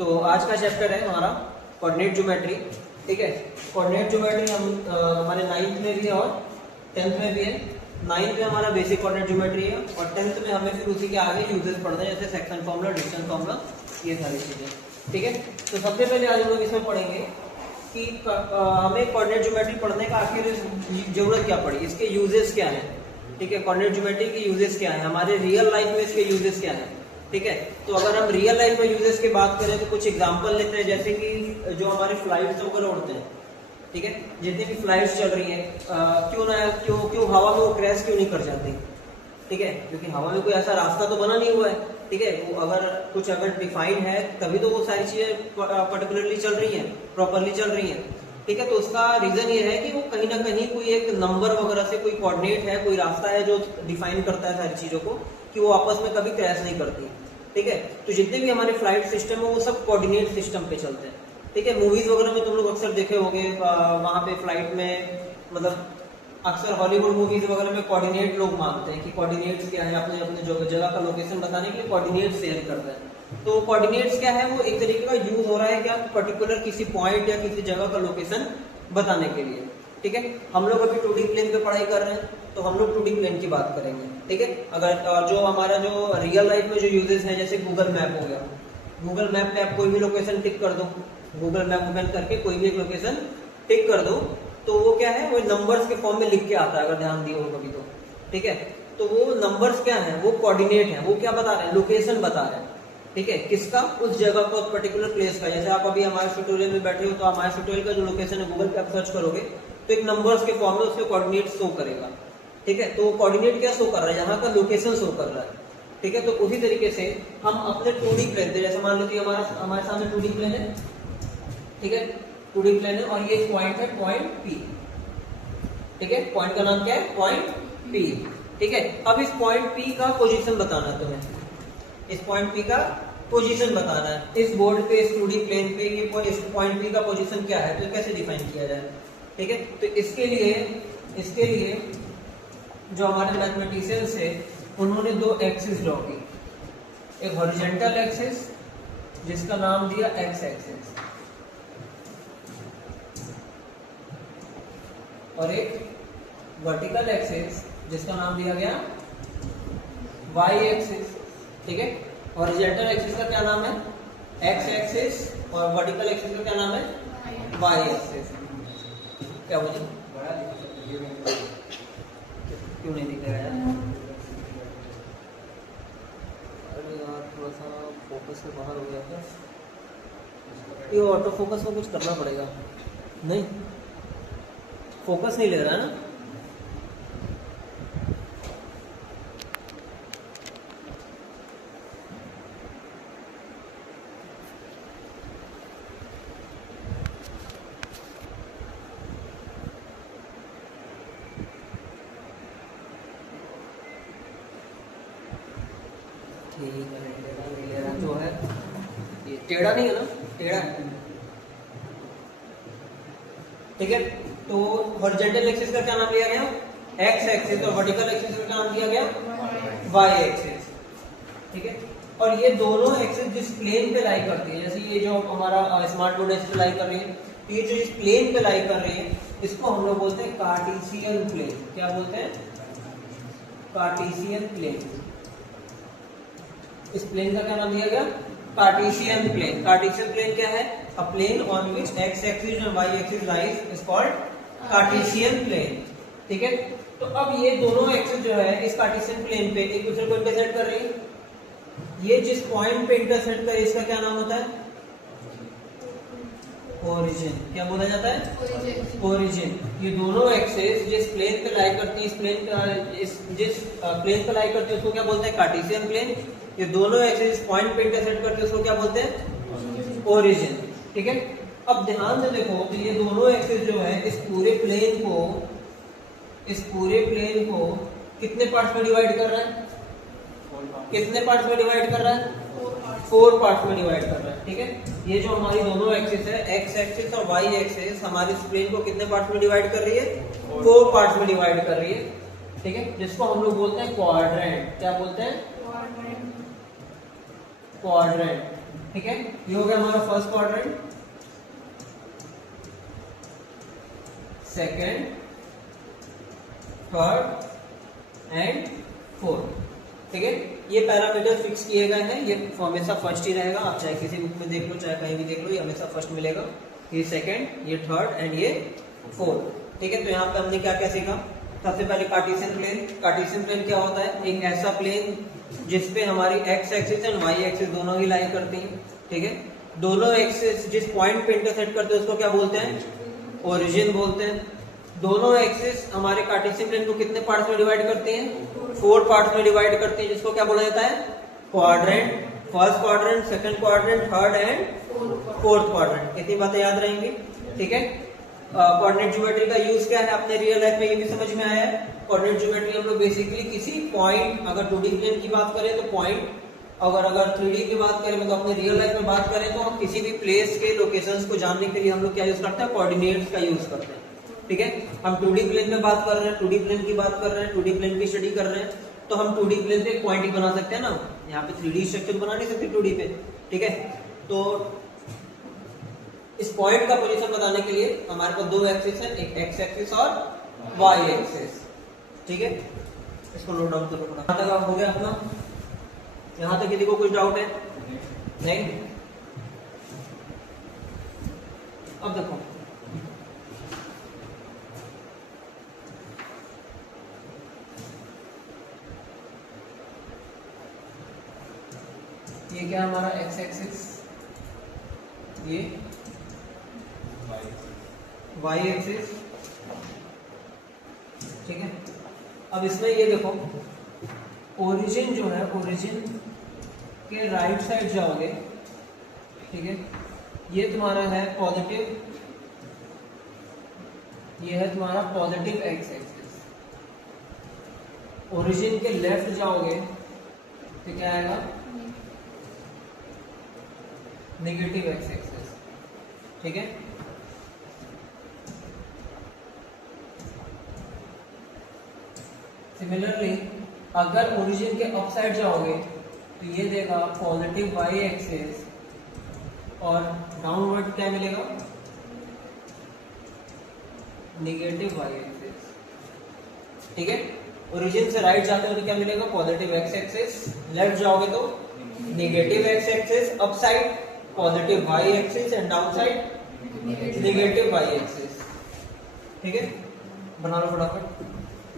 तो आज का चैप्टर है हमारा कोऑर्डिनेट ज्योमेट्री। ठीक है, कोऑर्डिनेट ज्योमेट्री हम हमारे 9th में भी है और 10th में भी है। 9th में हमारा बेसिक कोऑर्डिनेट ज्योमेट्री है और 10th में हमें फिर उसी के आगे यूजेस पढ़ना है, जैसे सेक्शन फॉर्मूला, डिस्टेंस फॉर्मूला, ये सारी चीजें। ठीक है, तो सबसे पहले आज हम लोग इसमें पढ़ेंगे कि हमें कोऑर्डिनेट ज्योमेट्री पढ़ने का आखिर जरूरत क्या पड़ी, इसके यूजेस क्या है। ठीक है, कोऑर्डिनेट ज्योमेट्री के यूजेस क्या है, हमारे रियल लाइफ में इसके यूजेस क्या है। ठीक है, तो अगर हम रियल लाइफ में यूजेस की बात करें तो कुछ एग्जांपल लेते हैं, जैसे कि जो हमारे फ्लाइट्स वगैरह उड़ते हैं। ठीक है, जितनी भी फ्लाइट्स चल रही हैं, क्यों हवा में वो क्रैश क्यों नहीं कर जाती। ठीक है, क्योंकि हवा में कोई ऐसा रास्ता तो बना नहीं हुआ है। ठीक है, वो अगर डिफाइन है तभी तो वो सारी चीजें पर्टिकुलरली चल रही हैं, प्रॉपरली चल रही हैं। ठीक है, तो उसका रीजन ये है कि वो कहीं ना कहीं कोई एक नंबर वगैरह से कोई कोऑर्डिनेट है, कोई रास्ता है जो डिफाइन करता है सारी चीजों को, कि वो आपस में कभी क्रैश नहीं करती। ठीक है, तो जितने भी हमारे फ्लाइट सिस्टम है वो सब कोऑर्डिनेट सिस्टम पे चलते हैं। ठीक है, मूवीज वगैरह में तुम लोग अक्सर देखे होंगे, वहां पे फ्लाइट में मतलब अक्सर हॉलीवुड मूवीज वगैरह में कोऑर्डिनेट लोग मांगते हैं कि कोऑर्डिनेट्स क्या है, अपने अपने जगह का लोकेशन बताने के लिए कोऑर्डिनेट शेयर करते हैं। तो कोऑर्डिनेट्स क्या है, वो एक तरीके का यूज हो रहा है क्या, पर्टिकुलर किसी पॉइंट या किसी जगह का लोकेशन बताने के लिए। ठीक है, हम लोग अभी 2D प्लेन पे पढ़ाई कर रहे हैं, तो हम लोग 2D प्लेन की बात करेंगे। ठीक है, अगर जो हमारा जो रियल लाइफ में जो यूजेस है, जैसे गूगल मैप हो गया, गूगल मैप पे आप कोई भी लोकेशन टिक कर दो, गूगल मैप ओपन करके कोई भी एक लोकेशन टिक कर दो, तो वो क्या है, वो नंबर्स के फॉर्म में लिख के आता है, अगर ध्यान दिए हो कभी तो। ठीक है, तो वो नंबर्स क्या है, वो कोऑर्डिनेट है, वो क्या बता रहे हैं, लोकेशन बता रहे हैं। ठीक है, किसका, उस जगह का, उस पर्टिकुलर प्लेस का। जैसे आप अभी हमारे ट्यूटोरियल में बैठे हो, तो हमारे ट्यूटोरियल का जो लोकेशन है गूगल पे आप सर्च करोगे तो एक नंबर्स के फॉर्म में उसके कोऑर्डिनेट शो करेगा। ठीक है, तो कोऑर्डिनेट क्या शो कर रहा है, यहाँ का लोकेशन शो कर रहा है। ठीक है, तो उसी तरीके से हम अपने 2D प्लेन पे, जैसे मान लीजिए हमारे सामने 2D प्लेन है। ठीक है, 2D प्लेन है और ये पॉइंट है, पॉइंट P। ठीक है, पॉइंट का नाम क्या है, पॉइंट P। ठीक है, अब इस पॉइंट P का पोजीशन बताना है तुम्हें, इस पॉइंट P का पोजीशन बताना है इस बोर्ड पे, इस 2D प्लेन पे, ये इस पॉइंट P का पोजीशन क्या है, तो कैसे डिफाइन किया जाए। ठीक है, तो इसके लिए जो हमारे मैथमेटिशियंस है उन्होंने दो एक्सिस ड्रॉ की, एक हॉरिजॉन्टल एक्सिस जिसका नाम दिया एक्स एक्सिस, और एक वर्टिकल एक्सिस जिसका नाम दिया गया वाई एक्सिस। ठीक है, हॉरिजॉन्टल एक्सिस का क्या नाम है, एक्स एक्सिस, और वर्टिकल एक्सिस का क्या नाम है, वाई एक्सिस। क्या बोले, क्यों नहीं दिख रहा है, अरे यार थोड़ा सा फोकस से बाहर हो गया था, ये ऑटो फोकस को कुछ करना पड़ेगा। नहीं, फोकस नहीं ले रहा है ना। जो है ये टेढ़ा नहीं है ना, टेढ़ा है। ठीक है, तो हॉरिजॉन्टल एक्सिस का क्या नाम लिया गया, एक्स एक्सिस, और वर्टिकल एक्सिस का क्या नाम दिया गया, वाई एक्सिस। ठीक है, और ये दोनों एक्सिस जिस प्लेन पे लाई करती है, जैसे ये जो हमारा स्मार्ट बोर्ड इस पे लाई कर रही है, तो ये जो इस प्लेन पे लाई कर रही है इसको हम लोग बोलते हैं कार्टेशियन प्लेन। क्या बोलते हैं, कार्टेशियन प्लेन। इस प्लेन का क्या नाम दिया गया, कार्टेशियन प्लेन। कार्टेशियन प्लेन क्या है, a plane on which X axis and Y axis lies is called Cartesian plane. ठीक है, तो अब ये दोनों एक्सिस जो है इस कार्टेशियन प्लेन पे एक दूसरे को इंटरसेक्ट कर रही है। ये जिस पॉइंट पे इंटरसेक्ट करे इसका क्या नाम होता है, ओरिजिन। क्या बोला जाता है, ओरिजिन। ये दोनों एक्सिस जिस प्लेन पे लाई करती है, जिस प्लेन पे लाई करती है उसको क्या बोलते हैं, कार्टेशियन प्लेन। ये दोनों एक्सिस पॉइंट पे इंटरसेक्ट करते हैं उसको क्या बोलते हैं, ओरिजिन। ठीक है, अब ध्यान से देखो, तो ये दोनों एक्सिस जो है इस पूरे प्लेन को कितने पार्ट्स में डिवाइड कर रहा है, कितने पार्ट्स में डिवाइड कर रहा है, 4 पार्ट्स में डिवाइड कर रहा है। ठीक है, ये जो हमारी दोनों एक्सिस है, एक्स एक्सिस और वाई एक्सिस, हमारी इस प्लेन को कितने पार्ट्स में डिवाइड कर रही है, 4 पार्ट्स में डिवाइड कर रही है। ठीक है, जिसको हम लोग बोलते हैं क्वाड्रेंट। क्या बोलते हैं, क्वाड्रेंट। ठीक है, ये हो गया हमारा first quadrant, second, third and fourth. ठीक है, ये पैरामीटर फिक्स किए गए हैं, ये हमेशा फर्स्ट ही रहेगा, आप चाहे किसी बुक में देख लो चाहे कहीं भी देख लो, ये हमेशा फर्स्ट मिलेगा। ये सेकेंड, ये थर्ड एंड ये फोर्थ। ठीक है, तो यहाँ पे हमने क्या क्या सीखा। सबसे पहले कार्टेशियन प्लेन। कार्टेशियन प्लेन क्या होता है, एक ऐसा प्लेन जिसपे हमारी x axis and Y axis दोनों ही लाई करती हैं। ठीक है, दोनों एक्सिस जिस पॉइंट पे इंटरसेक्ट करते हैं उसको क्या बोलते हैं, ओरिजिन बोलते हैं। दोनों एक्सिस हमारे कार्टेशियन प्लेन को कितने पार्ट्स में डिवाइड करती हैं, 4 पार्ट्स में डिवाइड करती हैं, जिसको क्या बोला जाता है, quadrant. First quadrant, second quadrant, third and fourth quadrant. इतनी बातें याद रहेंगी। ठीक है, कोऑर्डिनेट ज्योमेट्री का यूज क्या है अपने रियल लाइफ में, ये भी समझ में आया है। कोऑर्डिनेट ज्योमेट्री हम लोग बेसिकली किसी पॉइंट, अगर 2D प्लेन की बात करें तो पॉइंट, अगर 3D की बात करें मतलब अपने रियल लाइफ में बात करें तो हम किसी भी प्लेस के लोकेशंस को जानने के लिए हम लोग क्या यूज करते हैं, कोऑर्डिनेट्स का यूज करते हैं। ठीक है, हम 2D प्लेन में बात कर रहे हैं, 2D प्लेन की बात कर रहे हैं, 2D प्लेन की स्टडी कर रहे हैं, तो हम 2D प्लेन पे एक पॉइंट ही बना सकते हैं ना, यहाँ पे 3D स्ट्रक्चर बना नहीं सकते 2D पे। ठीक है, तो इस पॉइंट का पोजीशन बताने के लिए हमारे पास 2 एक्सिस है, एक एक्स एक्सिस और वाई एक्सिस। ठीक है, इसको नोट डाउन करो। यहाँ तक हो गया अपना, यहाँ तक किसी को कुछ डाउट है? नहीं? अब देखो, ये क्या हमारा एक्स एक्सिस, ये वाई एक्सिस। ठीक है, अब इसमें ये देखो, ओरिजिन जो है, ओरिजिन के राइट साइड जाओगे। ठीक है, ये तुम्हारा है पॉजिटिव, ये है तुम्हारा पॉजिटिव एक्स एक्सिस। ओरिजिन के लेफ्ट जाओगे तो क्या आएगा, नेगेटिव एक्स एक्सिस। ठीक है, सिमिलरली अगर ओरिजिन के अप साइड जाओगे तो ये देगा पॉजिटिव वाई एक्सिस और डाउनवर्ड क्या मिलेगा, नेगेटिव वाई एक्सिस। ठीक है, ओरिजिन से राइट जाते हो तो क्या मिलेगा, पॉजिटिव एक्स एक्सिस, लेफ्ट जाओगे तो negative x axis, up side positive y axis and down side negative y axis. ठीक है, बना लो फटाफट,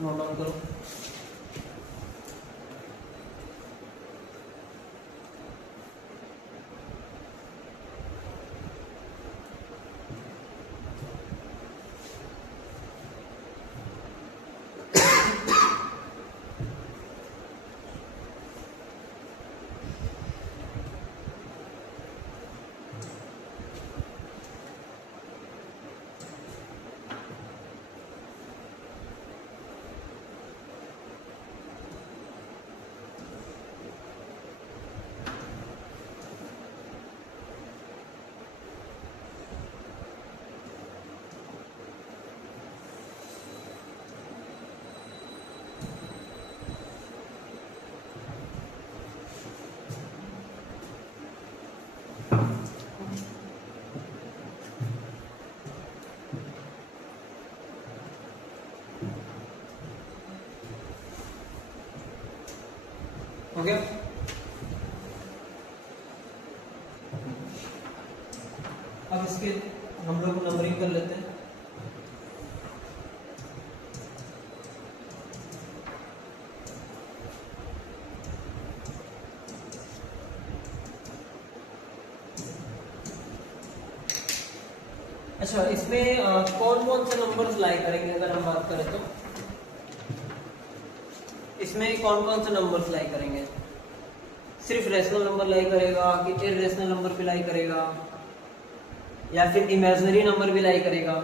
नोट डाउन करो। हो गया? अब इसके हम लोग नंबरिंग कर लेते हैं। अच्छा, इसमें कौन कौन से नंबर्स लाई करेंगे अगर हम बात करें तो, इसमें कौन कौन से नंबर्स लाई करेंगे? सिर्फ रेशनल नंबर लाई करेगा कि इररेशनल नंबर भी लाई करेगा या फिर इमेजिनरी नंबर भी लाई करेगा?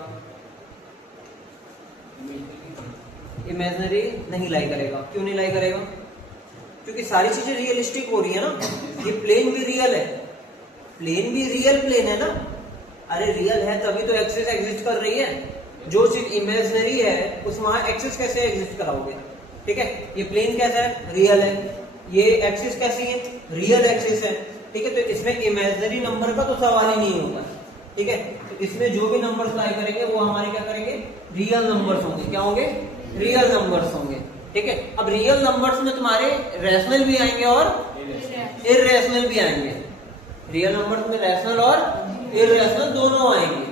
इमेजिनरी नहीं लाई करेगा। क्यों नहीं लाई करेगा? क्योंकि सारी चीजें रियलिस्टिक हो रही है ना। ये प्लेन भी रियल है, प्लेन भी रियल प्लेन है ना। अरे रियल है तभी तो एक्सिस एग्जिस्ट कर रही है। जो चीज इमेजिनरी है उस वहां एक्सिस कैसे एग्जिस्ट कराओगे? ठीक है, ये प्लेन कैसा है? रियल है। ये एक्सिस कैसी है? रियल एक्सिस है। ठीक है। तो इसमें इमेजिनरी नंबर का तो सवाल ही नहीं होगा, ठीक है। तो इसमें जो भी नंबर्स लाई करेंगे वो हमारे क्या करेंगे, रियल नंबर्स होंगे। क्या होंगे, रियल नंबर्स होंगे, ठीक है। अब रियल नंबर्स में तुम्हारे रैशनल भी आएंगे और इररेशनल भी आएंगे। रियल नंबर्स में रैशनल और इररेशनल दोनों आएंगे,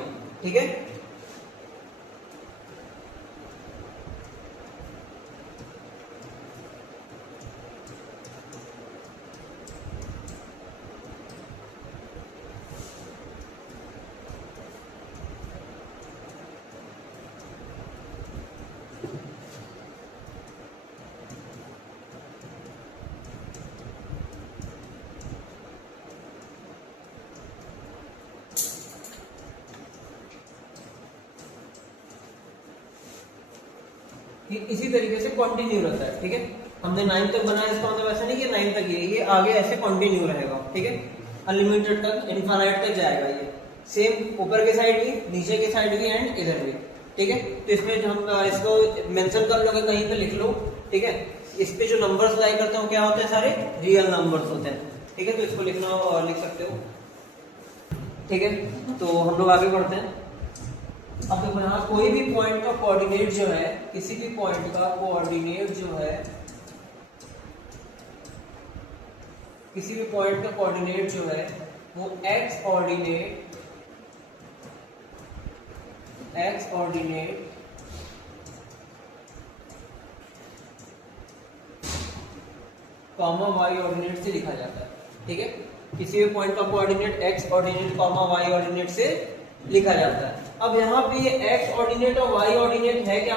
ठीक है। इसी तरीके से कंटिन्यू रहता है, ठीक है। हमने 9 तक बनाया, इसका मतलब ऐसा नहीं कि 9 तक ही, ये आगे ऐसे कंटिन्यू रहेगा, ठीक है। अनलिमिटेड तक, इनफाइनाइट तक जाएगा ये। सेम ऊपर के साइड भी, नीचे के साइड भी एंड इधर भी, ठीक है। तो इसमें हम इसको मेंशन कर लोगे, कहीं पे लिख लो, ठीक है। इस पे जो नंबर्स लाई करते हो क्या होते हैं, सारे रियल नंबर्स होते हैं, ठीक है। तो इसको लिखना लिख सकते हो, ठीक है। तो हम लोग आगे बढ़ते हैं। अब देखो यहाँ कोई भी पॉइंट का कोऑर्डिनेट जो है, किसी भी पॉइंट का कोऑर्डिनेट जो है, किसी भी पॉइंट का कोऑर्डिनेट जो है वो x ordinate comma y ordinate से लिखा जाता है, ठीक है। किसी भी पॉइंट का coordinate x ordinate comma y ordinate से लिखा जाता है। अब यहाँ पे ये एक्स ऑर्डिनेट और वाई ऑर्डिनेट है क्या,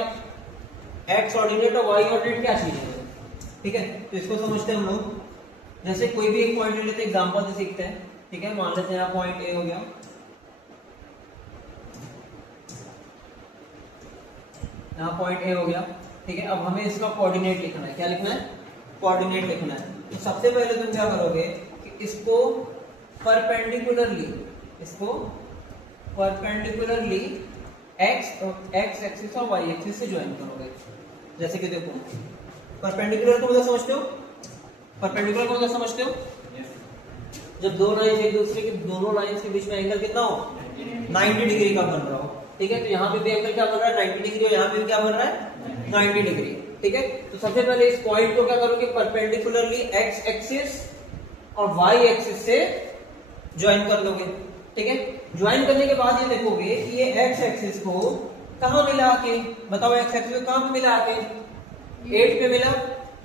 एक्स ऑर्डिनेट और वाई ऑर्डिनेट क्या चीज है, ठीक है। तो इसको समझते हैं हम लोग। जैसे कोई भी एक पॉइंट ले लेते हैं, एग्जांपल से सीखते हैं, ठीक है। मान लेते हैं यहाँ पॉइंट ए हो गया, यहाँ पॉइंट ए हो गया, ठीक है। अब हमें इसका कोऑर्डिनेट लिखना है। क्या लिखना है, कोऑर्डिनेट लिखना है। तो सबसे पहले तुम क्या करोगे कि इसको परपेंडिकुलरली एक्स एक्सिस और वाई एक्सिस से ज्वाइन करोगे। जैसे कि देखो परपेंडिकुलर को मतलब समझते हो, परपेंडिकुलर को मतलब समझते हो, जब दो लाइन एक दूसरे के, दोनों लाइंस के बीच में एंगल कितना हो, 90 डिग्री का बन रहा हो, ठीक है। तो यहाँ पे भी एंगल क्या बन रहा है, 90 डिग्री, और यहाँ पे भी क्या बन रहा है, 90 डिग्री, ठीक है। तो सबसे पहले इस पॉइंट को क्या करोगे, परपेंडिकुलरली एक्स एक्सिस और वाई एक्सिस से ज्वाइन कर दोगे, ठीक है। ज्वाइन करने के बाद ये देखोगे कि ये एक्स एक्सिस को कहां मिला के, बताओ एक्स एक्सिस को कहां पे मिला के, 8 पे मिला,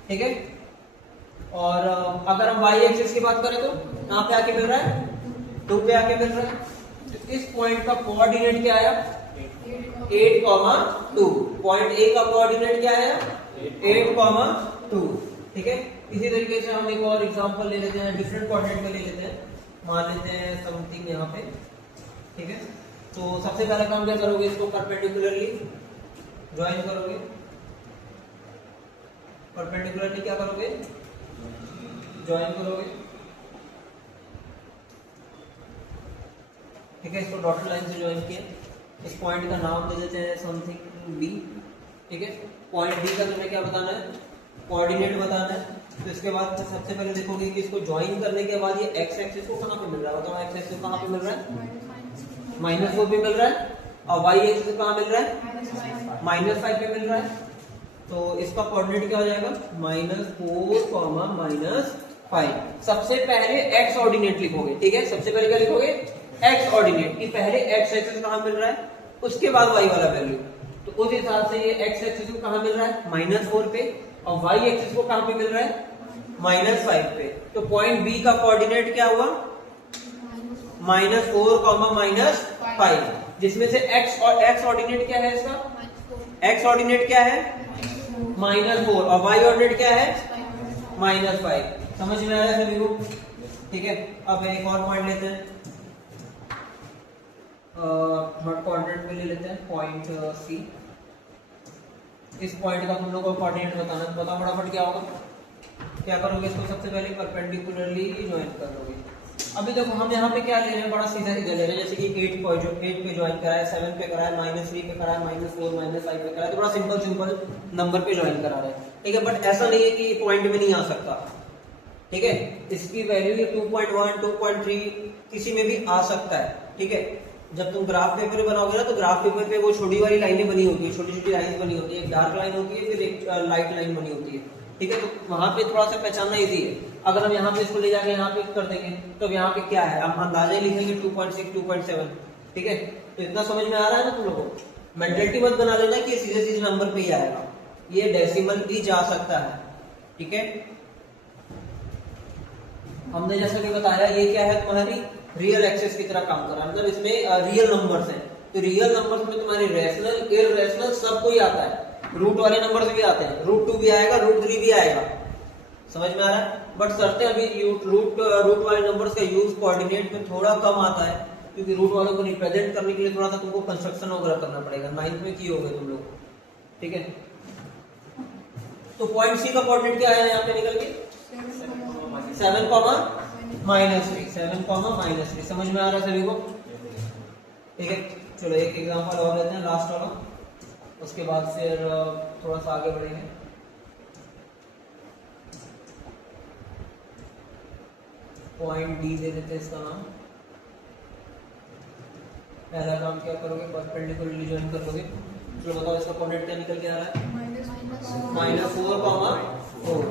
ठीक है। और अगर हम वाई एक्सिस की बात करें तो कहां पे आके मिल रहा है, 2 पे आके मिल रहा है। तो इस पॉइंट का कोऑर्डिनेट क्या आया, 8,2। पॉइंट ए का कोऑर्डिनेट क्या आया, 8,2, ठीक है। इसी तरीके से हम एक और एग्जांपल ले लेते हैं, डिफरेंट कोऑर्डिनेट में ले लेते हैं। मान लेते हैं समथिंग यहाँ पे, ठीक है। तो सबसे पहला काम क्या करोगे, इसको परपेंडिकुलरली ज्वाइन करोगे। परपेंडिकुलरली क्या करोगे, ज्वाइन करोगे, ठीक है। इसको डॉटेड लाइन से ज्वाइन किया। इस पॉइंट का नाम दे देते हैं समथिंग बी, ठीक है। पॉइंट बी का तुम्हें क्या बताना है, कोऑर्डिनेट बताना है। तो इसके बाद सबसे पहले देखोगे कि इसको ज्वाइन करने के बाद ये एक्स एक्सिस को कहां पे मिल रहा है, बताओ एक्स एक्सिस कहां पे मिल रहा है, -4 पे मिल रहा है, और वाई एक्सिस कहां मिल रहा है, -5 पे मिल रहा है। तो इसका कोऑर्डिनेट क्या हो जाएगा, -4, -5। सबसे पहले एक्स ऑर्डिनेट लिखोगे, ठीक है। सबसे पहले क्या लिखोगे, एक्स ऑर्डिनेट, कि पहले एक्स एक्सिस कहां मिल रहा है, उसके बाद वाई वाला वैल्यू। तो उस हिसाब से ये एक्स एक्सिस को कहां मिल रहा है, -4 पे, और वाई एक्सिस को कहां पे मिल रहा है, -5 पे। तो पॉइंट बी का कोऑर्डिनेट क्या हुआ, -4, -5, जिसमें से एक्स और एक्स ऑर्डिनेट क्या है इसका, एक्स ऑर्डिनेट क्या है, -4, और वाई ऑर्डिनेट क्या है, -5। समझ में आया सभी को, ठीक है। अब एक और पॉइंट लेते हैं, कोऑर्डिनेट में ले लेते हैं पॉइंट सी। इस पॉइंट का तुम लोग को कोऑर्डिनेट बताना, बताओ फटाफट क्या होगा, क्या करोगे, इसको सबसे पहले परपेंडिकुलरली ज्वाइन कर लोगे। अभी देखो हम यहाँ पे क्या ले रहे हैं, बड़ा सीधा सीधा ले रहे हैं। जैसे कि 8 पे ज्वाइन करा है, 7 पे करा है, -3 पे करा है, -4, -5 पे करा है, तो बड़ा सिंपल नंबर पे ज्वाइन करा रहे हैं, ठीक है। बट ऐसा नहीं है कि पॉइंट में नहीं आ सकता, ठीक है। इसकी वैल्यू ये 2.1 2.3 किसी में भी आ सकता है, ठीक है। जब तुम ग्राफ पेपर बनाओगे ना तो ग्राफ पेपर पे वो छोटी वाली लाइनें बनी होती है, छोटी छोटी लाइन बनी होती है, एक डार्क लाइन होती है फिर एक लाइट लाइन बनी होती है, ठीक है। तो वहां पे थोड़ा सा पहचानना इजी है। अगर हम यहाँ पे इसको ले जाके यहाँ पे कर देंगे तो यहाँ पे क्या है, हम अंदाजा ही लिखेंगे 2.6 2.7, ठीक है। तो इतना समझ में आ रहा है ना तुम लोगों को? मेंटलिटी मत बना लेना कि सीधे सीधे नंबर पे ही आएगा, ये डेसिमल भी जा सकता है, ठीक है। हमने जैसा कि बताया ये क्या है, तुम्हारी रियल एक्सेस की तरह काम कर रहा है, मतलब इसमें रियल नंबर्स हैं। तो रियल नंबर्स में तुम्हारी रेशनल इररेशनल सब कोई आता है, रूट वाले नंबर्स भी आते हैं, √2 भी आएगा, √3 भी आएगा, समझ में आ रहा है। बट शर्तें अभी रूट वाले नंबर्स का यूज कोऑर्डिनेट में थोड़ा कम आता है, क्योंकि रूट वालों को रिप्रेजेंट करने के लिए थोड़ा सा तुमको कंस्ट्रक्शन वगैरह करना पड़ेगा। 9th में किए होंगे तुम लोग, ठीक है। तो पॉइंट सी का कोऑर्डिनेट क्या है यहाँ पे निकल के 7, -3 7, -3 समझ में आ रहा है सभी को, ठीक है। चलो एक एग्जांपल और लेते हैं, लास्ट वाला, उसके बाद फिर थोड़ा सा आगे बढ़ेंगे। पॉइंट डी दे देते हैं इसका नाम। पहला काम क्या करोगे, परपेंडिकुलरली ज्वाइन कर लोगे। चलो बताओ इसका कोऑर्डिनेट क्या निकल के आ रहा है, -4,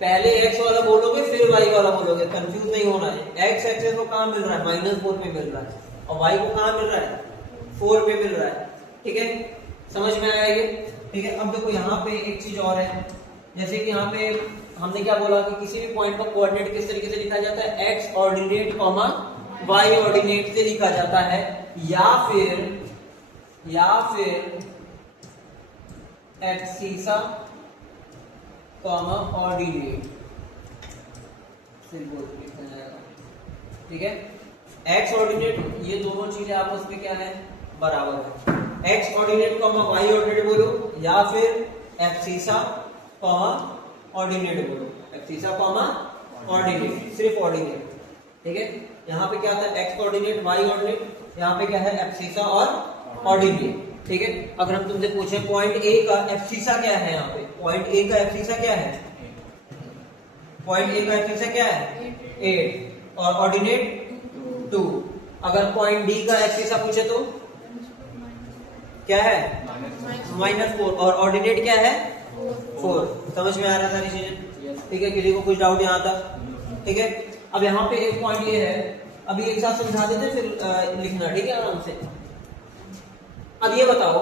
पहले x वाला बोलोगे फिर y वाला बोलोगे, कंफ्यूज नहीं होना है। x एक्सेस को कहाँ मिल रहा है, -4 पे मिल रहा है, और y को कहाँ मिल रहा है, 4 पे मिल रहा है, ठीक है। समझ में आया ये, ठीक है। अब देखो यहाँ पे एक चीज और है, जैसे कि यहाँ पे हमने क्या बोला कि किसी भी पॉइंट का कोऑर्डिनेट किस तरीके से लिखा जाता है, x ordinate comma y ordinate से लिखा जाता है, या फिर एक्सीसा कॉमा ऑर्डिनेट से लिखा जाएगा, ठीक है। x ऑर्डिनेट, ये दोनों चीजें आपस में क्या है, बराबर है। x ordinate comma y ordinate बोलो, या फिर एक्सीसा कॉमा ऑर्डिनेट बोलो, एक्सीसा कॉमा ऑर्डिनेट, सिर्फ ऑर्डिनेट, ठीक है। यहाँ पे क्या था, x ऑर्डिनेट y ऑर्डिनेट, यहाँ पे क्या है, एक्सीसा और ऑर्डिनेट, ठीक है। अगर हम तुमसे पूछे पॉइंट ए का एब्सिसा क्या है, यहाँ पे पॉइंट ए का एब्सिसा क्या है, पॉइंट ए का एब्सिसा क्या है 8 और ऑर्डिनेट 2। अगर पॉइंट डी का एब्सिसा पूछे तो क्या है, -4 और ऑर्डिनेट क्या है 4। समझ में आ रहा था चीजें, ठीक है। किसी को कुछ डाउट यहाँ तक, ठीक है। अब यहाँ पे एक पॉइंट ये है, अभी एक साथ समझा देते फिर लिखना, ठीक है, आराम से। अब ये बताओ,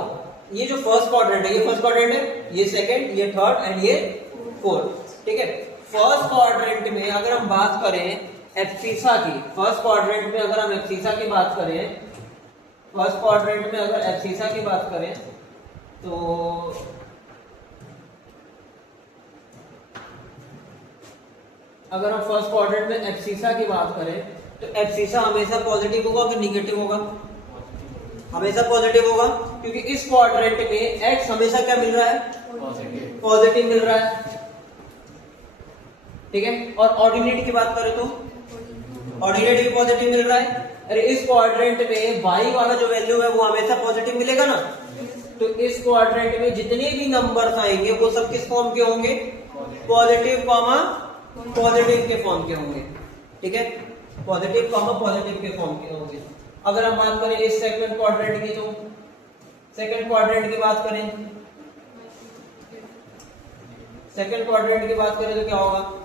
ये जो फर्स्ट क्वाड्रेंट है, ये फर्स्ट क्वाड्रेंट है, ये सेकंड, ये थर्ड एंड ये फोर्थ, ठीक है। फर्स्ट क्वाड्रेंट में अगर हम बात करें एब्सिसा की, फर्स्ट क्वाड्रेंट में अगर हम एब्सिसा की बात करें, फर्स्ट क्वाड्रेंट में अगर एब्सिसा की बात करें तो अगर हम फर्स्ट क्वाड्रेंट में एब्सिसा की बात करें तो एब्सिसा हमेशा पॉजिटिव होगा कि निगेटिव होगा, हमेशा पॉजिटिव होगा, क्योंकि इस क्वाड्रेंट में x हमेशा क्या मिल रहा है, पॉजिटिव मिल रहा है, ठीक है। और ऑर्डिनेट की बात करें तो ऑर्डिनेट भी पॉजिटिव मिल रहा है। अरे इस क्वाड्रेंट में y वाला जो वैल्यू है वो हमेशा पॉजिटिव मिलेगा ना, तो इस क्वाड्रेंट में जितने भी नंबर्स आएंगे वो सब किस फॉर्म के होंगे, पॉजिटिव कॉमा पॉजिटिव के फॉर्म के होंगे, ठीक है, पॉजिटिव कॉमा पॉजिटिव के फॉर्म के होंगे। अगर हम बात करें इस सेकंड क्वाड्रेंट की, तो सेकंड क्वाड्रेंट की बात करें, सेकंड क्वाड्रेंट की बात करें तो क्या होगा,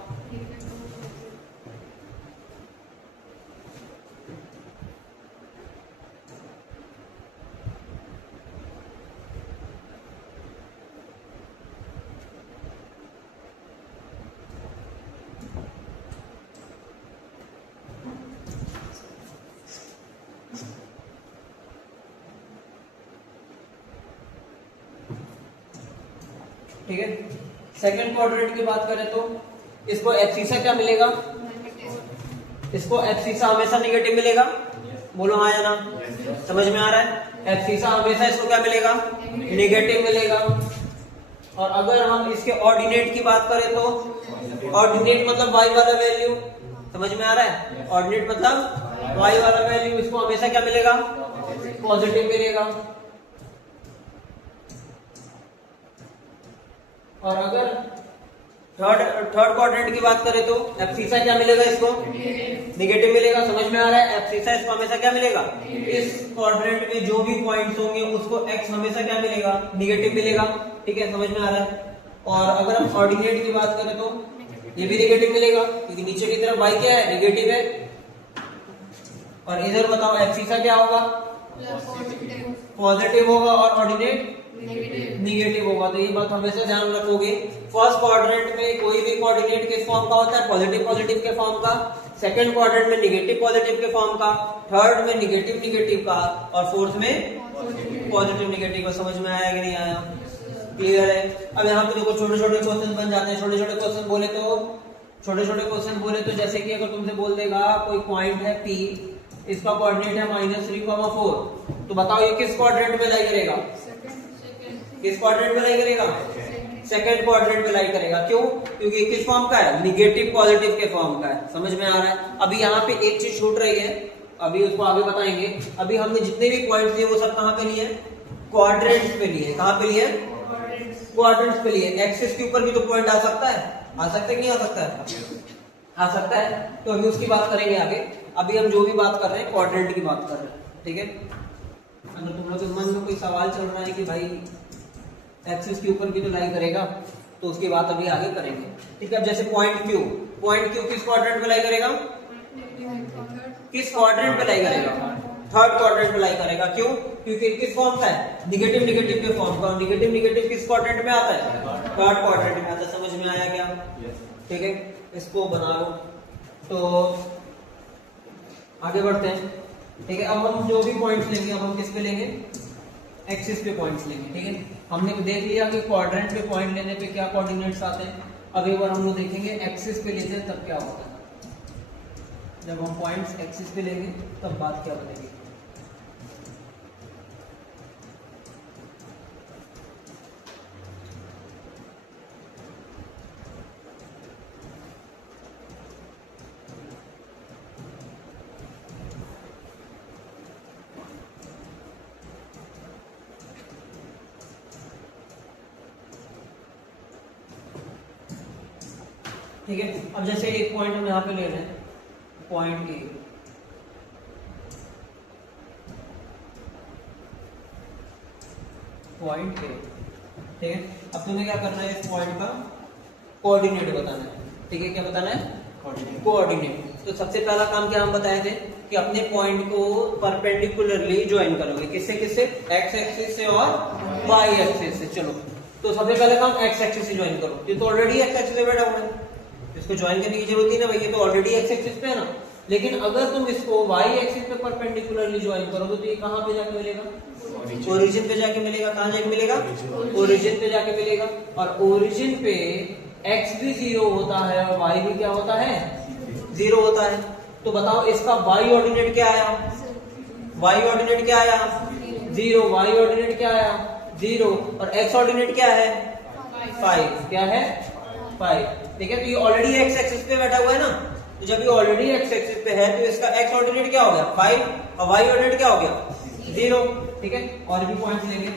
ठीक है। सेकंड क्वाड्रेंट की बात करें तो इसको एब्सिसा क्या मिलेगा, इसको एब्सिसा हमेशा निगेटिव मिलेगा, बोलो हाँ या ना, समझ में आ रहा है। एब्सिसा हमेशा इसको क्या मिलेगा, निगेटिव मिलेगा। और अगर हम इसके ऑर्डिनेट की बात करें तो ऑर्डिनेट मतलब y वाला वैल्यू, समझ में आ रहा है, ऑर्डिनेट मतलब y वाला वैल्यू, इसको हमेशा क्या मिलेगा, पॉजिटिव मिलेगा। और अगर थर्ड क्वाड्रेंट की बात करें तो एब्सिसा क्या मिलेगा इसको? निगेटिव मिलेगा। समझ में आ रहा है? एब्सिसा इसको हमेशा क्या मिलेगा? इस क्वाड्रेंट में जो भी पॉइंट्स होंगे उसको एक्स हमेशा क्या मिलेगा? निगेटिव मिलेगा। ठीक है, समझ में आ रहा है? और अगर हम ऑर्डिनेट की बात करें तो ये भी निगेटिव मिलेगा, क्योंकि नीचे की तरफ y क्या है? निगेटिव है। और इधर बताओ एब्सिसा क्या होगा? पॉजिटिव होगा और ऑर्डिनेट निगेटिव होगा। तो ये बात हमेशा ध्यान रखोगे। फर्स्ट क्वाड्रेंट में कोई भी कोऑर्डिनेट किस फॉर्म का होता है? पॉजिटिव पॉजिटिव के फॉर्म का। सेकंड क्वाड्रेंट में निगेटिव पॉजिटिव के फॉर्म का। थर्ड में निगेटिव निगेटिव का। और फोर्थ में पॉजिटिव निगेटिव का। समझ में आया कि नहीं आया? क्लियर है? अब यहाँ पे देखो छोटे छोटे क्वेश्चन बन जाते हैं। छोटे छोटे क्वेश्चन बोले तो जैसे कि अगर तुमसे बोल देगा कोई पॉइंट है P, इसका कोऑर्डिनेट है -3,4, तो बताओ ये किस क्वाड्रेंट में लाई करेगा? किस क्वाड्रेंट में लाई करेगा? सेकंड क्वाड्रेंट में लाई करेगा। क्यों? क्योंकि किस फॉर्म का है? निगेटिव पॉजिटिव के फॉर्म का है। समझ में आ रहा है? अभी यहाँ पे एक चीज छूट रही है, अभी उसको आगे बताएंगे। अभी हमने जितने भी पॉइंट्स लिए वो सब कहाँ पे लिए? क्वाड्रेंट्स पे लिए। कहाँ पे लिए? क्वाड्रेंट्स पे लिए। एक्सिस के ऊपर भी तो पॉइंट आ सकता है, आ सकता है कि नहीं आ सकता है? आ सकता है। तो अभी उसकी बात करेंगे आगे। अभी हम जो भी बात कर रहे हैं क्वाड्रेंट की बात कर रहे हैं। ठीक है, अगर तुम लोग के मन में कोई सवाल चल रहा है कि भाई एक्सिस के ऊपर भी तो लाई करेगा, तो उसकी बात अभी आगे करेंगे। ठीक है, अब जैसे पॉइंट क्यू किस क्वाड्रेंट पे लाई करेगा? किस क्वाड्रेंट पे लाई करेगा? थर्ड क्वाड्रेंट पे लाई करेगा। क्यों? क्योंकि किस फॉर्म का है? निगेटिव निगेटिव के फॉर्म का। निगेटिव निगेटिव किस क्वाड्रेंट में आता है? थर्ड क्वाड्रेंट में आता है। समझ में आया क्या? ठीक है, इसको बना लो। तो आगे बढ़ते हैं। ठीक है, अब हम जो भी पॉइंट्स लेंगे, अब हम किस पे लेंगे? एक्सिस पे पॉइंट्स लेंगे। ठीक है, हमने देख लिया कि क्वाड्रेंट पे पॉइंट लेने पे क्या कोऑर्डिनेट्स आते हैं। अब एक बार हम लोग देखेंगे एक्सिस पे लेते हैं तब क्या होता है। जब हम पॉइंट्स एक्सिस पे लेंगे तब बात क्या बनेगी। ठीक है, अब जैसे एक पॉइंट हम यहाँ पे ले रहे हैं, पॉइंट ए। पॉइंट ए, ठीक है। अब तुम्हें क्या करना है? इस पॉइंट का कोऑर्डिनेट बताना है। ठीक है, क्या बताना है? कोऑर्डिनेट। तो सबसे पहला काम क्या हम बताए थे कि अपने पॉइंट को परपेंडिकुलरली ज्वाइन करोगे। किससे किससे? एक्स एक्सिस से और वाई एक्सिस से। चलो, तो सबसे पहले काम एक्स एक्सिस से ज्वाइन करो। ये तो ऑलरेडी एक्स एक्सिस पे बैठा हुआ है, इसको ज्वाइन करने की जरूरत ही ना भाई, ये तो ऑलरेडी एक्स एक्सिस पे है ना। लेकिन अगर तुम इसको वाई एक्सिस पे परपेंडिकुलरली ज्वाइन करोगे तो ये कहां पे जाके मिलेगा? ओरिजिन पे जाके मिलेगा। कहां जाके मिलेगा? ओरिजिन पे जाके मिलेगा। और ओरिजिन पे एक्स भी 0 होता है और वाई भी क्या होता है? 0 होता है। तो बताओ इसका वाई ऑर्डिनेट क्या आया? वाई ऑर्डिनेट क्या आया? 0। वाई ऑर्डिनेट क्या आया? 0। और एक्स ऑर्डिनेट क्या है? 5। क्या है? 5। ठीक है, तो ये ऑलरेडी एक्स एक्सिस पे बैठा हुआ है ना। तो जब ये ऑलरेडी एक्स एक्सिस पे है तो इसका एक्स ऑर्डिनेट क्या हो गया? 5। और वाई ऑर्डिनेट क्या हो गया? 0। ठीक है, और भी पॉइंट्स लेंगे,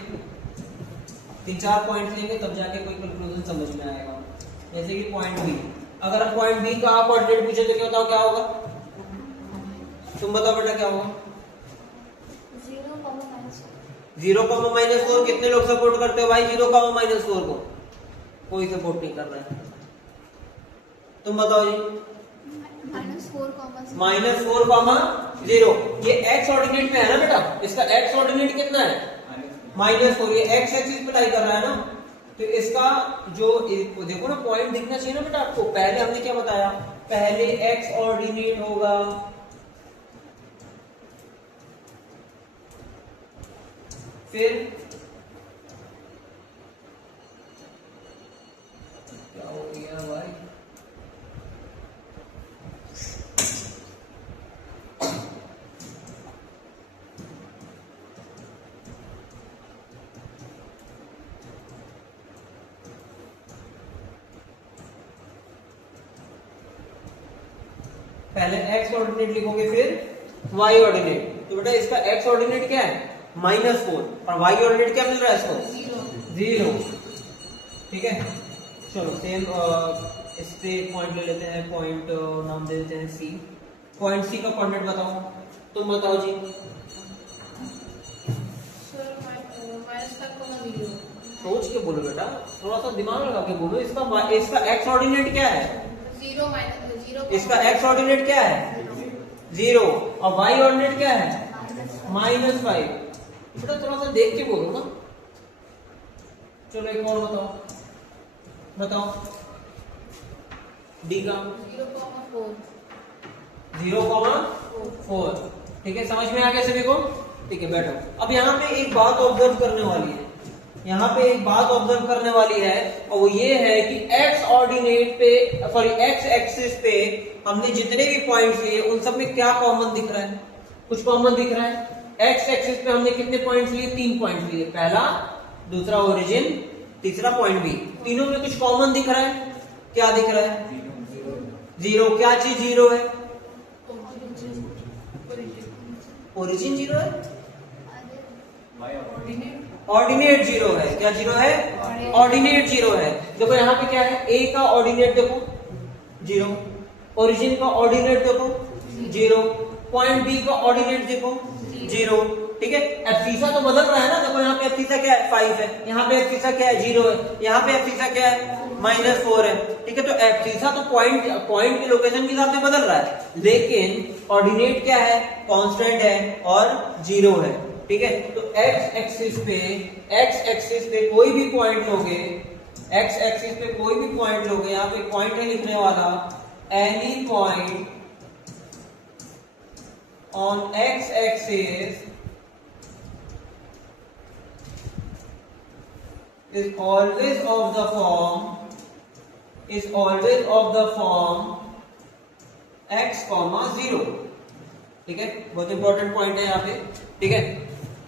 3-4 पॉइंट्स लेंगे तब जाके कोई कंक्लूजन समझ में आएगा। जैसे कि पॉइंट बी, अगर हम पॉइंट बी का कोऑर्डिनेट पूछे तो क्या बताओ क्या होगा? तुम बताओ बेटा क्या होगा? 0,-4। कितने लोग सपोर्ट करते हो भाई 0,-4 को? कोई सपोर्ट नहीं कर रहा है। तुम बताओ जी। -4,0। ये एक्स ऑर्डिनेट में है ना बेटा, इसका एक्स ऑर्डिनेट कितना है? -4। ये एक्स एक्सिस पे लाई कर रहा है ना, तो इसका जो देखो ना पॉइंट दिखना चाहिए ना बेटा आपको। पहले हमने क्या बताया? पहले एक्स ऑर्डिनेट होगा, फिर क्या हो गया भाई? पहले एक्स ऑर्डिनेट लिखोगे फिर वाई ऑर्डिनेट। तो बेटा इसका एक्स ऑर्डिनेट क्या है? -4। और वाई ऑर्डिनेट क्या मिल रहा है इसको? 0। ठीक है, चलो सेम इस पे पॉइंट ले लेते हैं, पॉइंट नाम दे देते हैं सी। पॉइंट सी का कोऑर्डिनेट बताओ, तुम बताओ जी। सोच के बोलो बेटा, थोड़ा सा दिमाग लगा के बोलो। इसका एक्स ऑर्डिनेट क्या है? 0 -0। इसका एक्स ऑर्डिनेट क्या है? 0। और वाई ऑर्डिनेट क्या है? -5। बेटा थोड़ा सा देख के बोलो ना। चलो एक और बताओ डी का 0,4। ठीक है, समझ में आ गया सभी को? ठीक है, बैठो। अब यहाँ पे एक बात ऑब्जर्व करने वाली है, यहाँ पे एक बात ऑब्जर्व करने वाली है, और वो ये है कि एक्स ऑर्डिनेट पे, सॉरी एक्स एक्सिस पे हमने जितने भी पॉइंट्स लिए उन सब में क्या कॉमन दिख रहा है? कुछ कॉमन दिख रहा है। एक्स एक्सिस पे हमने कितने पॉइंट्स लिए? 3 पॉइंट्स लिए, पहला, दूसरा ओरिजिन, तीसरा पॉइंट बी। तीनों में कुछ कॉमन दिख रहा है। क्या दिख रहा है? 0। क्या चीज 0 है? ओरिजिन 0 है, ऑर्डिनेट 0 है। क्या 0 है? ऑर्डिनेट 0 है। देखो यहाँ पे क्या है, ए का ऑर्डिनेट देखो 0, ओरिजिन का ऑर्डिनेट देखो 0, पॉइंट बी का ऑर्डिनेट देखो 0। ठीक है, एब्सिसा तो बदल रहा है ना। देखो यहाँ पे एब्सिसा क्या है? 5 है, यहाँ पे एब्सिसा क्या है? 0 है, यहाँ पे एब्सिसा क्या है? -4 है। ठीक है, तो एब्सिसा तो पॉइंट की लोकेशन के हिसाब से बदल रहा है, लेकिन ऑर्डिनेट क्या है? कांस्टेंट है और 0 है। ठीक है, तो एक्स एक्सिस पे कोई भी पॉइंट लोगे, एक्स एक्सिस पे कोई भी पॉइंट लोगे, यहाँ पे पॉइंट है लिखने वाला, any point on x axis is always of the form x, 0। ठीक है, बहुत इंपॉर्टेंट पॉइंट है यहाँ पे। ठीक है,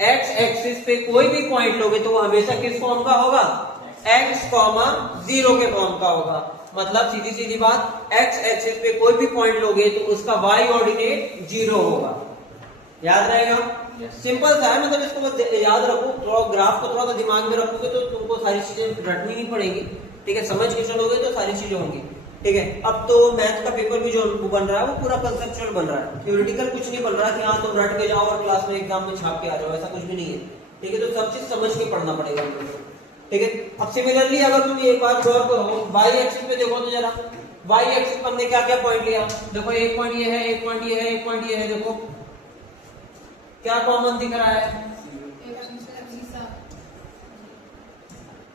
एक्स एक्सिस पे कोई भी पॉइंट लोगे तो वो हमेशा किस फॉर्म का होगा? x, 0 के फॉर्म का होगा। मतलब सीधी बात, एक्स एक्सिस पे कोई भी पॉइंट लोगे तो उसका y ऑर्डिनेट 0 होगा। याद रहेगा? सिंपल सा है, मतलब इसको बस याद रखो। थोड़ा ग्राफ को थोड़ा सा दिमाग में रखोगे तो तुमको सारी चीजें रटनी नहीं पड़ेगी। ठीक है, समझ के चलोगे तो सारी चीजें होंगी। ठीक है, अब तो मैथ का पेपर भी जो बन रहा है वो पूरा कंसेप्चुअल बन रहा है, थ्योरेटिकल कुछ नहीं बन रहा कि हाँ तुम रट के जाओ और क्लास में एग्जाम में छाप के आ जाओ, ऐसा कुछ भी नहीं है। ठीक है, तो सब चीज समझ के पढ़ना पड़ेगा। ठीक है, अब सिमिलरली अगर तुम एक बात गौर करो, वाई एक्सिस पे देखो तो जरा, वाई एक्सिस पे हमने क्या क्या पॉइंट लिया? देखो एक पॉइंट ये है, एक पॉइंट ये है, एक पॉइंट ये है। देखो क्या कॉमन दिख रहा है?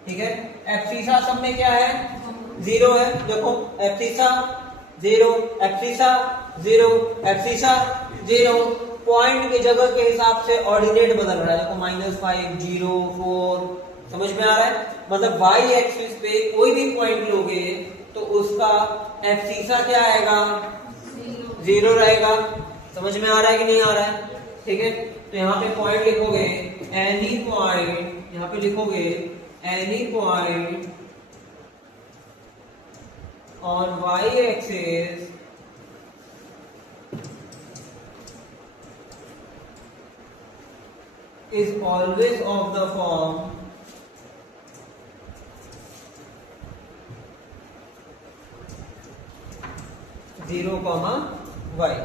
ठीक है, एब्सिसा सब में क्या है? 0 है। देखो एब्सिसा 0, एब्सिसा 0, एब्सिसा 0। पॉइंट की जगह के हिसाब से ऑर्डिनेट बदल रहा है। देखो -5, 0, 4। समझ में आ रहा है? मतलब वाई एक्सिस पे कोई भी पॉइंट लोगे तो उसका एब्सिसा क्या आएगा? 0 रहेगा। समझ में आ रहा है कि नहीं आ रहा है? ठीक है, तो यहाँ पे पॉइंट लिखोगे एनी पॉइंट, यहाँ पे लिखोगे any point on y axis is always of the form (0, y)।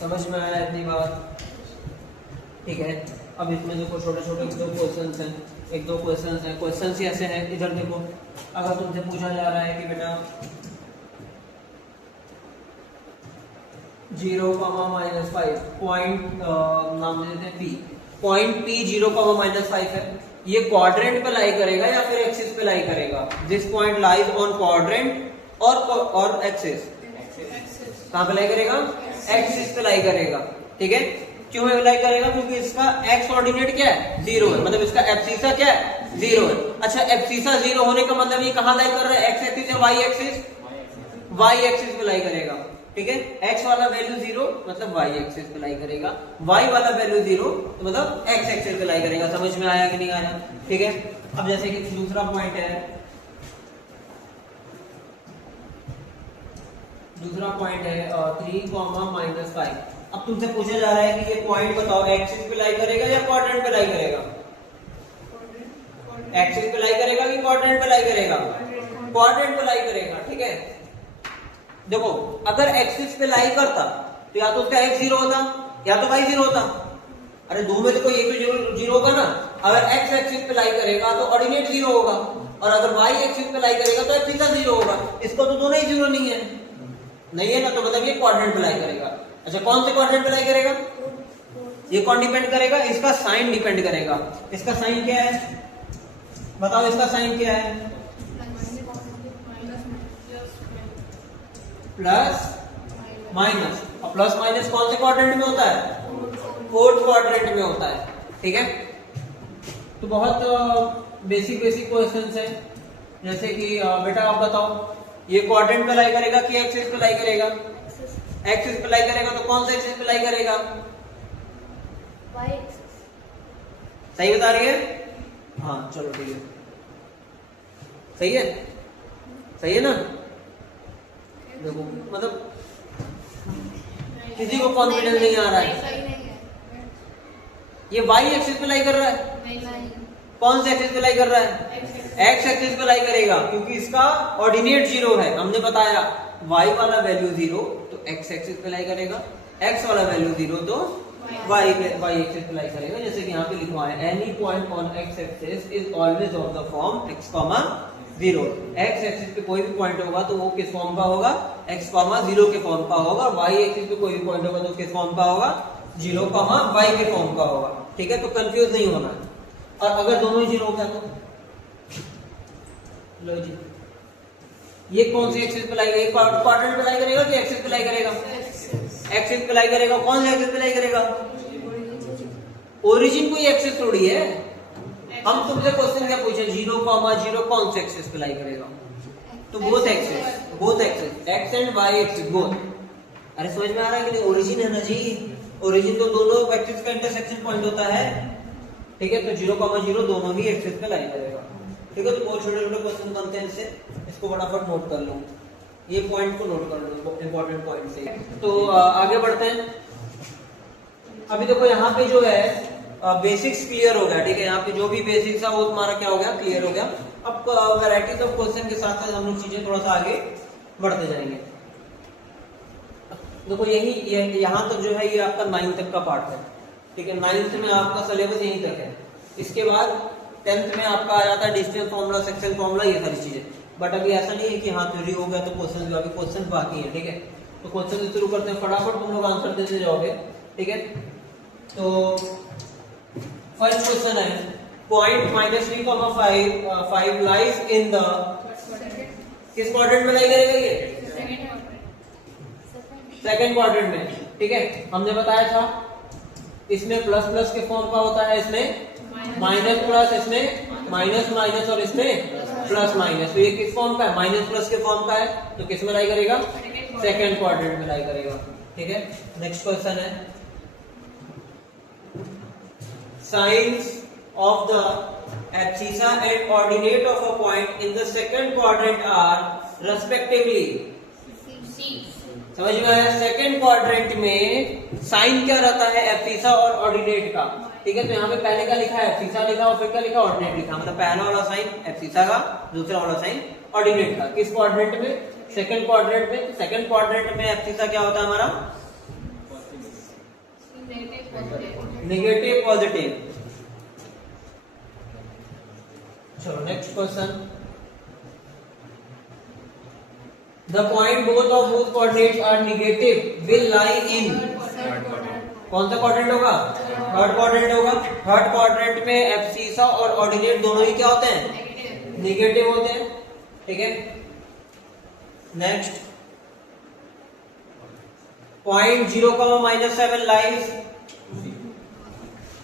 समझ में आया इतनी बात? ठीक है, अब इसमें देखो छोटे छोटे दो क्वेश्चंस हैं, एक दो क्वेश्चंस हैं। क्वेश्चंस ऐसे हैं, इधर देखो, अगर तुमसे पूछा जा रहा है कि बेटा 0, -5 पॉइंट नाम दे देते हैं P, पॉइंट P 0, -5 है। ये क्वाड्रेंट पे लाई करेगा या फिर एक्सिस पे लाई करेगा? This point lies on quadrant और एक्सिस। कहां पे लाई करेगा? एक्सिस पे लाई करेगा। ठीक है, क्यों लाई करेगा? क्योंकि इसका एक्स ऑर्डिनेट क्या है? 0 है, मतलब इसका एब्सिसा क्या है? 0 है। अच्छा, एब्सिसा 0 होने का मतलब ये कहां लाई कर रहा है? एक्स एक्सिस या वाई एक्सिस? वाई एक्सिस पे लाई करेगा। ठीक है, एक्स वाला वैल्यू 0 मतलब वाई एक्सिस पे लाई करेगा, वाई वाला वैल्यू 0 तो मतलब एक्स एक्सिस पे लाई करेगा। समझ में आया कि नहीं आया? ठीक है, अब जैसे कि दूसरा पॉइंट है, दूसरा पॉइंट है 3, -5। अब तुमसे पूछा जा रहा है कि ये पॉइंट बताओ एक्सिस पे लाई करेगा या क्वाड्रेंट पे लाई करेगा? एक्सिस पे लाई करेगा कि क्वाड्रेंट पे लाई करेगा? क्वाड्रेंट पे लाई करेगा, ठीक है। देखो अगर एक्सिस पे लाई करता तो या तो उसका x 0 होता या तो y 0 होता। अरे दो में से कोई एक तो जीरो होगा ना। अगर x एक्सिस पे लाई करेगा तो ऑर्डिनेट 0 होगा, और अगर y एक्सिस पे लाई करेगा तो एब्सिसा 0 होगा। इसको तो दोनों ही 0 नहीं है, नहीं है ना, तो मतलब ये क्वाड्रेंट पे लाई करेगा। अच्छा कौन से क्वाड्रेंट पे लाई करेगा? ये कौन डिपेंड करेगा? इसका साइन डिपेंड करेगा। इसका साइन क्या है बताओ, इसका साइन क्या है? Plus minus. और प्लस माइनस कौन से क्वाड्रेंट में होता है? फोर्थ क्वाड्रेंट में होता है, ठीक है। तो बहुत बेसिक क्वेश्चंस है, जैसे कि बेटा आप बताओ ये क्वाड्रेंट पे लाई करेगा कि एक्सिस पे लाई करेगा? एक्सिस पे लाई करेगा तो कौन सा एक्सिस पे लाई करेगा? y axis. सही बता रही है? हाँ चलो ठीक है, सही है, सही है ना। देखो मतलब किसी को कॉन्फिडेंस नहीं आ रहा है। सही नहीं है। ये y एक्सिस पे लाई कर रहा है, नहीं। कौन से एक्सिस पे लाई कर रहा है? x एक्सिस पे लाई करेगा, क्योंकि इसका ऑर्डिनेट 0 है। हमने बताया y वाला वैल्यू 0 तो x एक्सिस पे लाई करेगा, x वाला वैल्यू 0 तो y एक्सिस पे लाई करेगा। जैसे कि यहाँ पे लिखा है any point on x axis is always of the form x, 0। x axis पे कोई भी पॉइंट होगा तो वो किस फॉर्म का होगा? x, 0 के फॉर्म का होगा। y एक्सिस पे कोई भी पॉइंट होगा तो किस फॉर्म का होगा? 0, y के फॉर्म का होगा, ठीक है। तो कंफ्यूज नहीं होना। और अगर दोनों ही 0 हो गया तो लो जी, ये कौन सी एक्सिस पे लाई करेगा? क्वाड्रेंट पे लाई करेगा कि एक्सिस पे लाई करेगा? एक्सिस पे लाई करेगा। कौन सा एक्सिस पे लाई करेगा? ओरिजिन कोई एक्सिस थोड़ी है। हम तुमसे क्वेश्चन क्या पूछे? 0, 0 कौन से एक्सिस पे लाई करेगा? तो both axis x and Y axis both. अरे समझ में आ रहा है कि नहीं? ओरिजिन है ना जी, ओरिजिन तो दोनों एक्सिस का इंटरसेक्शन पॉइंट होता है, ठीक है। तो 0, 0 दोनों ही एक्सिस पे लाई करेगा, ठीक है। तो बहुत छोटे छोटे क्वेश्चन बनते हैं इससे, इसको फटाफट नोट कर लो, ये पॉइंट को नोट कर लो, इंपॉर्टेंट पॉइंट से। तो आगे बढ़ते हैं। अभी देखो यहाँ पे जो है बेसिक्स क्लियर हो गया, ठीक है। यहाँ पे जो भी बेसिक्स है वो तुम्हारा क्या हो गया? क्लियर हो गया। अब वैरायटीज ऑफ क्वेश्चन के साथ साथ हम लोग चीजें थोड़ा सा आगे बढ़ते जाएंगे। देखो यही यहाँ तक जो है ये आपका 9th तक का पार्ट है, ठीक है। 9th में आपका सिलेबस यहीं तक है। इसके बाद 10th में आपका आ जाता है डिस्टेंस फॉर्मूला, सेक्शन फॉर्मूला, ये सारी चीजें। बट अभी ऐसा नहीं है कि हाँ थ्योरी हो गया तो क्वेश्चन, अभी क्वेश्चन बाकी है, ठीक है। तो क्वेश्चन से शुरू करते हैं, फटाफट तुम लोग आंसर देते जाओगे, ठीक है। तो फर्स्ट क्वेश्चन है पॉइंट -3,5 लाइज इन द, किस क्वाड्रेंट में लाई करेगा ये? सेकंड क्वाड्रेंट में, ठीक है। हमने बताया था इसमें प्लस प्लस के फॉर्म का होता है, इसमें माइनस प्लस, इसमें माइनस माइनस और इसमें प्लस माइनस। तो ये किस फॉर्म का है? माइनस प्लस के फॉर्म का है, तो किस में लाई करेगा? सेकंड क्वाड्रेंट में लाई करेगा, ठीक है। नेक्स्ट क्वेश्चन है signs of the abscissa and ordinate of a point in the second quadrant are respectively. समझ में आया? सेकंड क्वाड्रेंट में साइन क्या रहता है? एब्सिसा और ऑर्डिनेट का, ठीक है। तो यहाँ पे पहले का लिखा है एब्सिसा लिखा और फिर क्या लिखा? ऑर्डिनेट लिखा। मतलब पहला वाला साइन एब्सिसा का, दूसरा वाला साइन ऑर्डिनेट का। किस क्वाड्रेंट में? सेकंड क्वाड्रेंट में। सेकंड क्वाड्रेंट में एब्सिसा क्या होता है हमारा? Negative positive. चलो next question. The point both of whose coordinates are negative will lie in, कौन सा क्वाड्रेंट होगा? थर्ड क्वाड्रेंट होगा। थर्ड क्वाड्रेंट में एब्सिसा और ऑर्डिनेट दोनों ही क्या होते हैं? नेगेटिव होते हैं, ठीक है। Next point 0,-7 lies,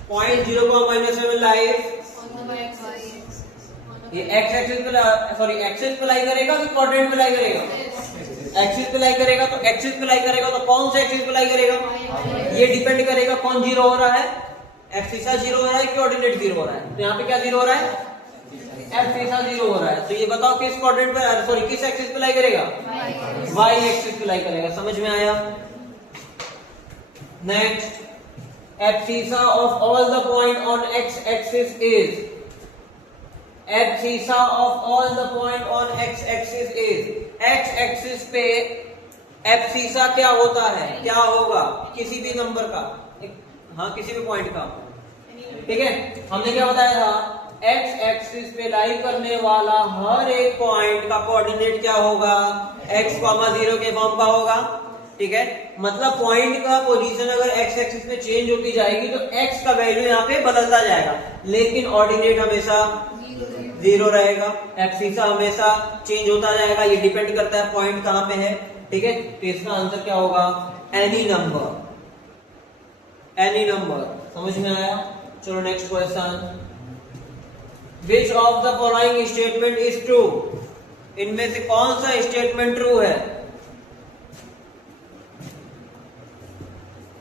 point 0,-7 lies ये एक्स एक्सिस पे, सॉरी एक्सिस पे लाई करेगा कि क्वाड्रेंट पे लाई करेगा? एक्सिस पे लाई करेगा। तो एक्सिस पे लाई करेगा तो कौन सा एक्सिस पे लाई करेगा? ये डिपेंड करेगा कौन 0 हो रहा है, एब्सिसा 0 हो रहा है कि ऑर्डिनेट 0 हो रहा है। तो यहाँ पे क्या 0 हो रहा है? एब्सिसा 0 हो रहा है। तो ये बताओ किस क्वाड्रेंट पे, सॉरी किस एक्सिस पे लाई करेगा? वाई एक्सिस पे लाई करेगा। समझ में आया? Next abscissa of all the point on x axis is, abscissa of all the point on x axis is, x axis पे एब्सिसा क्या होता है, क्या होगा, किसी भी नंबर का, हाँ किसी भी पॉइंट का, ठीक है। हमने क्या बताया था, एक्स एक्सिस पे लाई करने वाला हर एक पॉइंट का कोऑर्डिनेट क्या होगा, x, 0 के फॉर्म का होगा, ठीक है। मतलब पॉइंट का पोजीशन अगर एक्स एक्सिस में चेंज होती जाएगी तो x का वैल्यू यहाँ पे बदलता जाएगा, लेकिन ऑर्डिनेट हमेशा 0 रहेगा, एब्सिसा हमेशा चेंज होता जाएगा, ये डिपेंड करता है पॉइंट कहाँ पे है, ठीक है। तो इसका आंसर क्या होगा, एनी नंबर, एनी नंबर। समझ में आया? चलो next question, which of the following statement is true, इनमें से कौन सा स्टेटमेंट ट्रू है।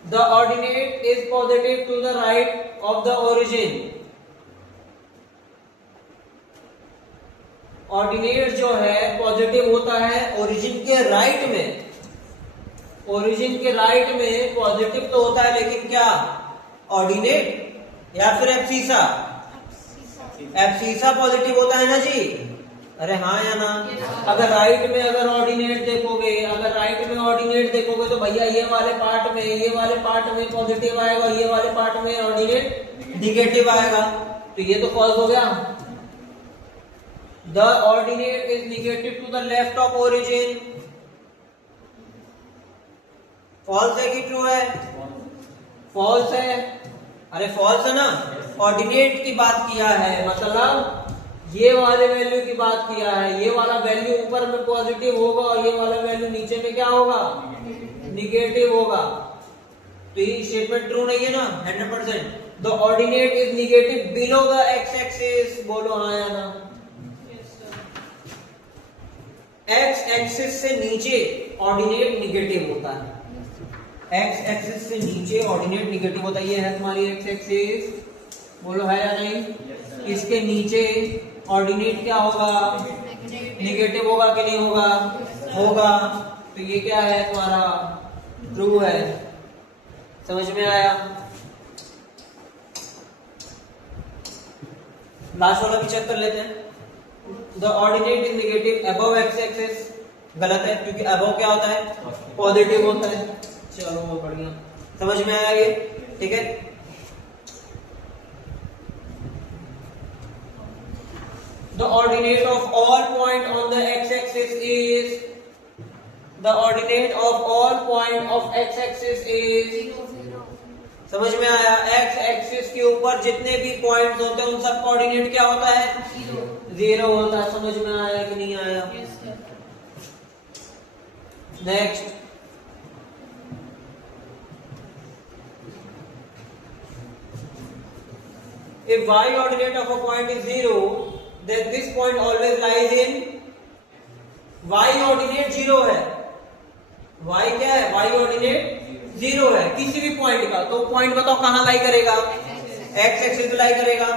The ordinate is positive to the right of the origin, ordinate जो है पॉजिटिव होता है ओरिजिन के राइट में, ओरिजिन के राइट में पॉजिटिव तो होता है, लेकिन क्या ऑर्डिनेट या फिर एब्सिसा, एब्सिसा पॉजिटिव होता है ना जी, अरे हाँ या ना। अगर राइट में अगर ऑर्डिनेट देखोगे, अगर राइट में ऑर्डिनेट देखोगे तो भैया ये वाले पार्ट में, ये वाले पार्ट में पॉजिटिव आएगा और ये वाले पार्ट में ऑर्डिनेट निगेटिव आएगा, तो ये तो फॉल्स हो गया। The ordinate is negative to the left of origin, false है कि ट्रू है, फॉल्स है, अरे फॉल्स है ना, ऑर्डिनेट की बात किया है, मतलब ये वाले वैल्यू की बात किया है, ये वाला वैल्यू ऊपर में पॉजिटिव होगा और ये वाला वैल्यू नीचे में क्या होगा, निगेटिव होगा, तो ये स्टेटमेंट ट्रू नहीं है ना 100%। The ordinate is negative below the x axis, बोलो हाँ या ना। एक्स एक्सिस से नीचे ऑर्डिनेट निगेटिव होता है, एक्स एक्सिस से नीचे ऑर्डिनेट निगेटिव होता है, ये है तुम्हारी एक्स एक्सिस, बोलो है या नहीं। इसके नीचे ऑर्डिनेट क्या होगा, निगेटिव होगा कि नहीं होगा, होगा, तो ये क्या है तुम्हारा ट्रू है। समझ में आया? लास्ट वाला भी चेक कर लेते हैं। The ordinate is negative above x axis, गलत है क्योंकि अबव क्या होता है, पॉजिटिव होता है। चलो बढ़िया, समझ में आया ये, ठीक है। The ordinate of all point on the x-axis is, the ordinate of all point of x-axis is, समझ में आया? x एक्सिस के ऊपर जितने भी पॉइंट्स होते हैं उन सब का ऑर्डिनेट क्या होता है, 0 होता है। समझ में आया कि नहीं आया? Next, if y ordinate of a point is 0, then this point always lies in, y ordinate 0 है, y क्या है, y ऑर्डिनेट 0 है किसी भी पॉइंट का, तो पॉइंट बताओ कहां लाई करेगा, x एक्सिस पे लाई करेगा।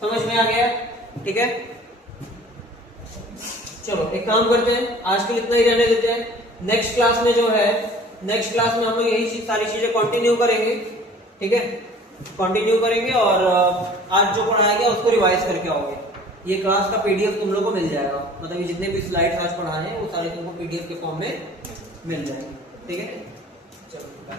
समझ में आ गया? ठीक है, चलो एक काम करते हैं, आज के लिए इतना ही रहने देते हैं। नेक्स्ट क्लास में जो है, नेक्स्ट क्लास में हम लोग यही सारी चीजें कंटिन्यू करेंगे, ठीक है, कंटिन्यू करेंगे और आज जो पढ़ाया गया उसको रिवाइज करके आओगे। ये क्लास का पीडीएफ तुम लोग को मिल जाएगा, मतलब ये जितने भी स्लाइड्स आज पढ़ाए हैं वो सारे तुमको पीडीएफ के फॉर्म में मिल जाएंगे, ठीक है। चलो बाय।